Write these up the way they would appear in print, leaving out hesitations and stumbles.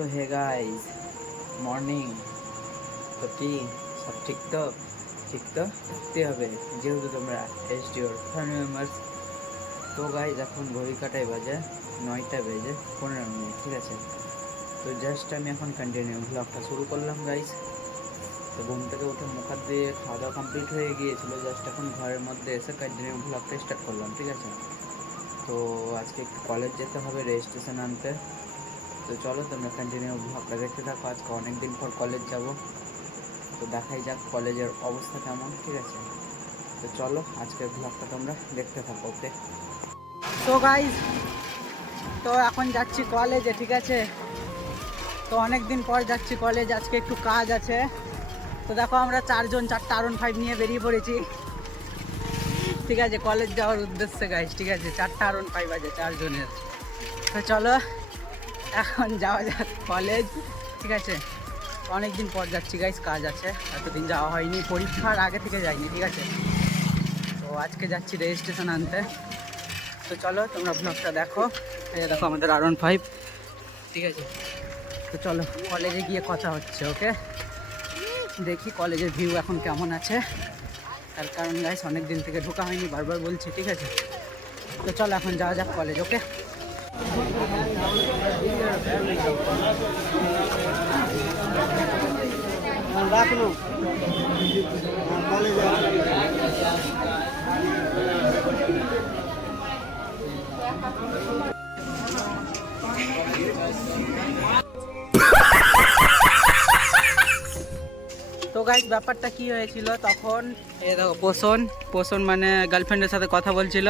सो hey guys morning तो কি সব ঠিক তো থাকতে হবে যেহেতু তোমরা এসডিওর ফ্যামিলি মেম্বার্স। তো গাইস এখন ঘড়ি কাটাই বাজে 9টা বেজে 15 মিনিট, ঠিক আছে। তো জাস্ট আমি এখন কন্টিনিউ ব্লগটা শুরু করলাম গাইস। তো ঘুম থেকে উঠে মুখ হাত দিয়ে খাওয়া দাওয়া কমপ্লিট হয়ে গিয়েছিলো, জাস্ট এখন ঘরের মধ্যে এসে কন্টিনিউ ব্লগটা স্টার্ট করলাম, ঠিক আছে। তো আজকে একটু কলেজ যেতে হবে রেজিস্ট্রেশন আনতে। তো চলো তোমরা কন্টিনিউ ব্লগটা দেখতে থাকো। আজকে অনেক দিন পর কলেজ যাব, তো দেখাই যাক কলেজের অবস্থা কেমন, ঠিক আছে। তো চলো আজকের ব্লগটা তোমরা দেখতে থাকো, ওকে। তো গাইজ তো এখন যাচ্ছি কলেজে, ঠিক আছে। তো অনেক দিন পর যাচ্ছি কলেজ, আজকে একটু কাজ আছে। তো দেখো আমরা 4টা R15 নিয়ে বেরিয়ে পড়েছি, ঠিক আছে, কলেজ যাওয়ার উদ্দেশ্যে গাইজ, ঠিক আছে। 4টা R15 আছে 4 জনের। তো চলো এখন যাওয়া যাক কলেজ, ঠিক আছে। অনেক দিন পর যাচ্ছি গাইজ, কাজ আছে, এতদিন যাওয়া হয়নি, পরীক্ষার আগে থেকে যাইনি, ঠিক আছে। তো আজকে যাচ্ছি রেজিস্ট্রেশন আনতে। তো চলো তোমরা ব্লগটা দেখো। এই দেখো আমাদের R15, ঠিক আছে। তো চলো কলেজে গিয়ে কথা হচ্ছে, ওকে। দেখি কলেজের ভিউ এখন কেমন আছে, তার কারণ গাইস অনেক দিন থেকে ঢোকা হয়নি, বারবার বলছি, ঠিক আছে। তো চলো এখন যাওয়া যাক কলেজ, ওকে। তো গাইস ব্যাপারটা কি হয়েছিল তখন, এই দেখো পোষণ মানে গার্লফ্রেন্ডের সাথে কথা বলছিল,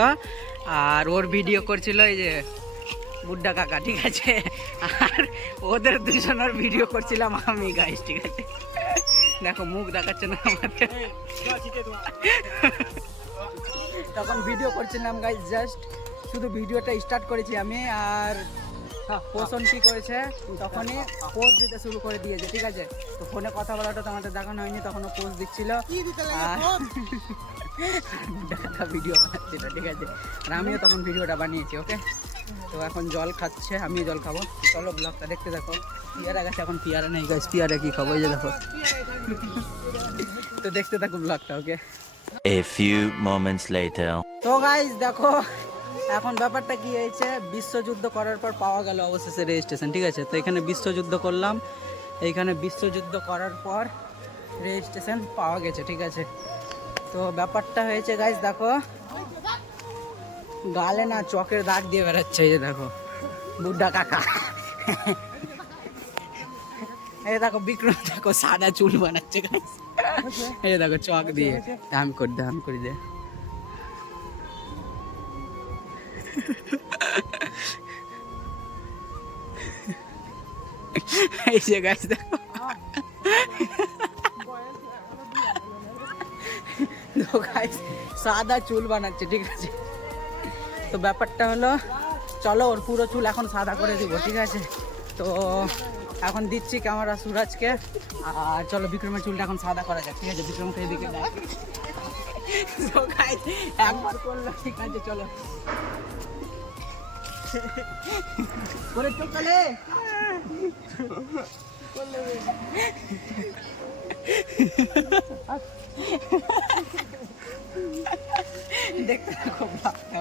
আর ওর ভিডিও করছিল এই যে বুড্ডা কাকা, ঠিক আছে। আর ওদের দুজনের ভিডিও করছিলাম আমি গাইস, ঠিক আছে। দেখো মুখ দেখাচ্ছে না আমাদের, তখন ভিডিও করছিলাম গাইস, জাস্ট শুধু ভিডিওটা স্টার্ট করেছি আমি, আর পোষণ কি করেছে তখনই পোজ দিতে শুরু করে দিয়েছে, ঠিক আছে। তো ফোনে কথা বলাটা তো আমাদের দেখানো হয়নি, তখন ও পোজ দিচ্ছিল আর ভিডিও বানাচ্ছিল, ঠিক আছে। আর আমিও তখন ভিডিওটা বানিয়েছি, ওকে। তো এখন জল খাচ্ছে, আমিও জল খাবো। চলো ব্লগটা দেখতে দেখো। পিয়ারা গেছে, এখন পিয়ারা নেই গাইস, পিয়ারা কি খাবো, এই যে দেখো। তো দেখতে থাকো ব্লগটা, ওকে। A few moments later. তো গাইস দেখো এখন ব্যাপারটা কি হয়েছে, বিশ্বযুদ্ধ করার পর পাওয়া গেল অবশেষে রেজিস্ট্রেশন, ঠিক আছে। তো এখানে বিশ্বযুদ্ধ করলাম, এইখানে বিশ্বযুদ্ধ করার পর রেজিস্ট্রেশন পাওয়া গেছে, ঠিক আছে। তো ব্যাপারটা হয়েছে গাইস দেখো, গালে না চকের দাগ দিয়ে বেড়াচ্ছে, এই যে দেখো বুড্ডা কাকা। এই দেখো বিক্রম, দেখো সাদা চুল বানাচ্ছে গাইস, এই দেখো চক দিয়ে হাম করে দে। এই যে গাইস দেখো, তো গাইস সাদা চুল বানাচ্ছে, ঠিক আছে। তো ব্যাপারটা হলো, চলো ওর পুরো চুল এখন সাদা করে দিব, ঠিক আছে। তো এখন দিচ্ছি ক্যামেরা সুরাজকে, আর চলো বিক্রমের চুলটা এখন সাদা করা যাক, ঠিক আছে। বিক্রমকে এদিকে একবার করলো, ঠিক আছে। চলো করে চলে দেখতে থাকো,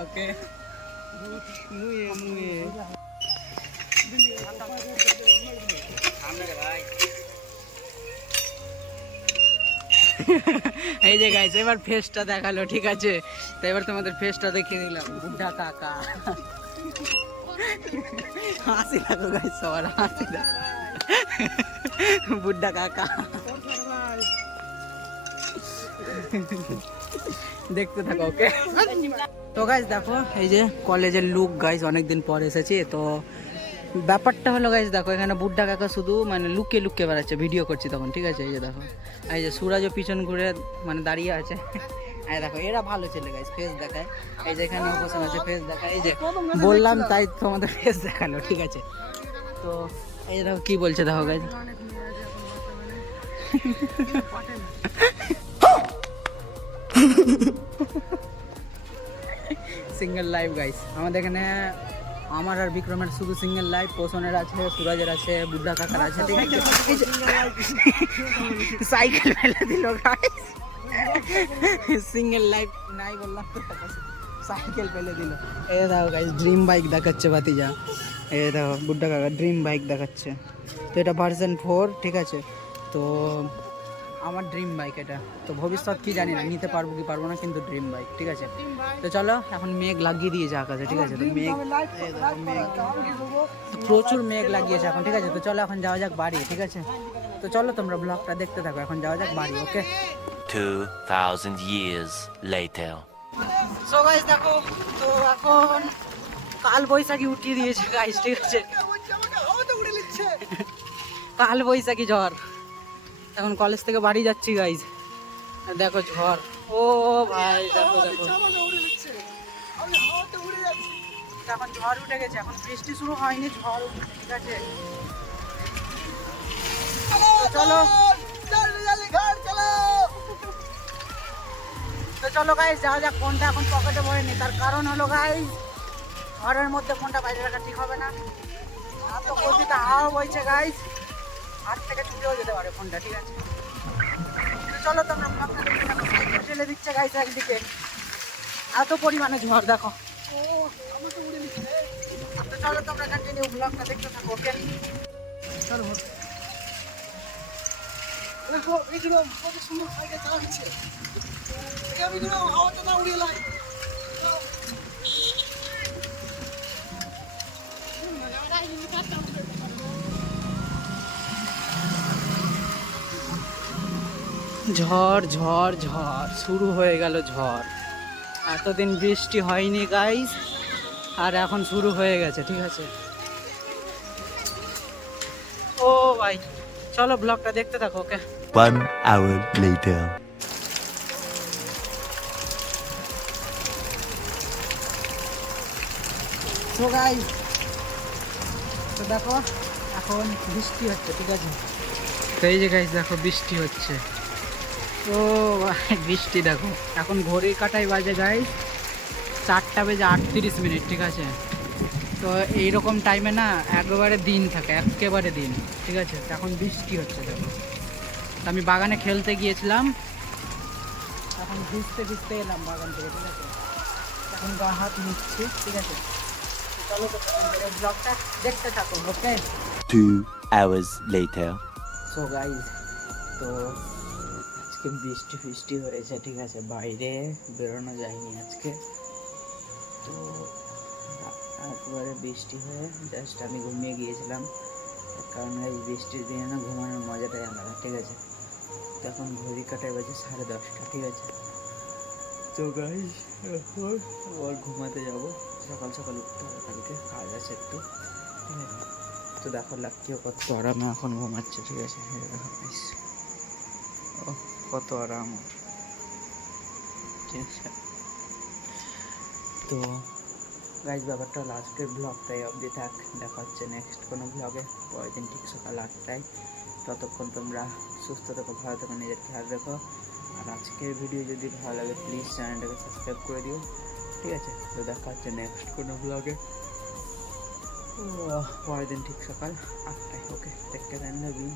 ওকে। এই যে গাইস এবার ফেসটা দেখালো, ঠিক আছে। তো এবার তোমাদের ফেসটা দেখিয়ে দিলাম, বুদ্ধা কাকা। হাসি লাগো গাইস, সবার হাসি লাগো, বুদ্ধা কাকা। দেখতে থাকো, ওকে। তো গাইস দেখো এই যে কলেজের লুক গাইস, অনেকদিন পর এসেছি। তো ব্যাপারটা হলো গাইস দেখো, এখানে বুড্ডা কাকা শুধু মানে লুকিয়ে বেড়াচ্ছে, ভিডিও করছি তখন, ঠিক আছে। এই যে দেখো, এই যে সুরাজও পিছন ঘুরে মানে দাঁড়িয়ে আছে। এই দেখো এরা ভালো ছেলে গাইস, ফেস দেখায়। এই যে এখানে অবস্থান আছে, ফেস দেখায়। এই যে বললাম তাই তোমাদের ফেস দেখালো, ঠিক আছে। তো এই যে দেখো কি বলছে, দেখো গাইস। সিঙ্গেল লাইভ গাইস, আমাদের এখানে আমার আর বিক্রমের শুধু সিঙ্গেল লাইফ, পোষণের আছে, সুরাজের আছে, বুদ্ধা কাকার আছে, ঠিক আছে। সাইকেল ফেলে দিল সিঙ্গেল লাইফ নাই বললাম তো, সাইকেল ফেলে দিল। এই দেখো গাইস ড্রিম বাইক দেখাচ্ছে ভাতিজা, এই দেখো বুদ্ধা কাকা ড্রিম বাইক দেখাচ্ছে। তো এটা ভার্সন 4, ঠিক আছে। তো আমার ড্রিম বাইক এটা, তো ভবিষ্যৎ কি জানি না, নিতে পারবো কি পারবো না, কিন্তু ড্রিম বাইক, ঠিক আছে। তো চলো এখন মেঘ লাগিয়ে দিয়েছে আকাশে, ঠিক আছে। তো মেঘ, এই দেখো মেঘ, তো প্রচুর মেঘ লাগিয়েছে এখন, ঠিক আছে। তো চলো এখন যাওয়া যাক বাড়ি, ঠিক আছে। তো চলো তোমরা ব্লগটা দেখতে থাকো, এখন যাওয়া যাক বাড়ি, ওকে। 2000 years later. সো গাইস দেখো, তো এখন কাল বৈশাখী উঠিয়ে দিয়েছে গাইস, ঠিক আছে। কাল বৈশাখী ঝড়, এখন কলেজ থেকে বাড়ি যাচ্ছি গাইস, দেখো ঝড়, ও ভাই দেখো দেখো, এখন ঝড় উঠে গেছে, এখন বৃষ্টি শুরু হয়নি, ঝড় উঠেছে, ঠিক আছে। তো চলো তো চলো গাইস যাওয়া যাক। ফোনটা এখন পকেটে ভরেনি, তার কারণ হলো গাইস ঘরের মধ্যে ফোনটা বাইরে রাখা ঠিক হবে না, এত গতিতে হাওয়া বইছে গাইস, হাত থেকে ছুটেও যেতে পারে ফোনটা, ঠিক আছে। তো চলো তোমরা ব্লগটা দেখতে থাকো, সাইকেল ঠেলে দিচ্ছে গাইস একদিকে, এত পরিমাণে ঝড় দেখো। তো চলো তোমরা কন্টিনিউ ব্লগটা দেখতে থাকো, ওকে। চলো দেখো বিক্রম কত সুন্দর সাইকেল চালাচ্ছে, বিক্রম হাওয়াটা না উড়িয়ে লাই। ঝড় ঝড় ঝড় শুরু হয়ে গেল ঝড়, এতদিন বৃষ্টি হয়নি গাইস, আর এখন শুরু হয়ে গেছে, ঠিক আছে। ও ভাই চলো ব্লগটা দেখতে থাকো, ওকে। 1 hour later. তো গাইস তো দেখো এখন বৃষ্টি হচ্ছে, ঠিক আছে। তো এই যে গাইস দেখো বৃষ্টি হচ্ছে, ও ভাই বৃষ্টি দেখো, এখন ঘড়ির কাঁটায় বাজে গাইস 4টা বেজে 38 মিনিট, ঠিক আছে। তো এইরকম টাইমে না একেবারে দিন থাকে, একেবারে দিন, ঠিক আছে। তো এখন বৃষ্টি হচ্ছে দেখো, তো আমি বাগানে খেলতে গিয়েছিলাম, এখন ভিজতে ভিজতে এলাম বাগান থেকে, ঠিক আছে। এখন গা হাত মুছছি, ঠিক আছে। তো চলো তো ব্লগটা দেখতে থাকো, ওকে। 2 hours later. সো গাইজ, তো আজকে বৃষ্টি ফিষ্টি হয়েছে, ঠিক আছে, বাইরে বেরোনো যায়নি আজকে। তো একবারে বৃষ্টি হয়ে জাস্ট আমি ঘুমিয়ে গিয়েছিলাম, কারণ এই বৃষ্টির দিনে না ঘুমানোর মজাটাই আলাদা, ঠিক আছে। তো এখন ঘড়ি কাটায় বাজে 10:30, ঠিক আছে। তো গাইজ এখন আবার ঘুমাতে যাব, সকাল সকাল উঠতে হবে, কালকে কাজ আছে একটু, ঠিক আছে। তো দেখো লাকিও কত আরামে এখন ঘুমাচ্ছে, ঠিক আছে। দেখো গাইস, ও কত আরাম, ঠিক আছে। তো গাইস ব্যাপারটা হলো আজকের ব্লগটাই অবধি থাক, দেখা হচ্ছে নেক্সট কোনো ব্লগে পরের দিন ঠিক সকাল 8টায়। ততক্ষণ তোমরা সুস্থ থেকো, ভালো থেকো, নিজের খেয়াল রেখো। আর আজকের ভিডিও যদি ভালো লাগে প্লিজ চ্যানেলটাকে সাবস্ক্রাইব করে দিও, ঠিক আছে। তো দেখা হচ্ছে নেক্সট কোনো ব্লগে পরের দিন ঠিক সকাল 8টায়, okay. Take care and love you.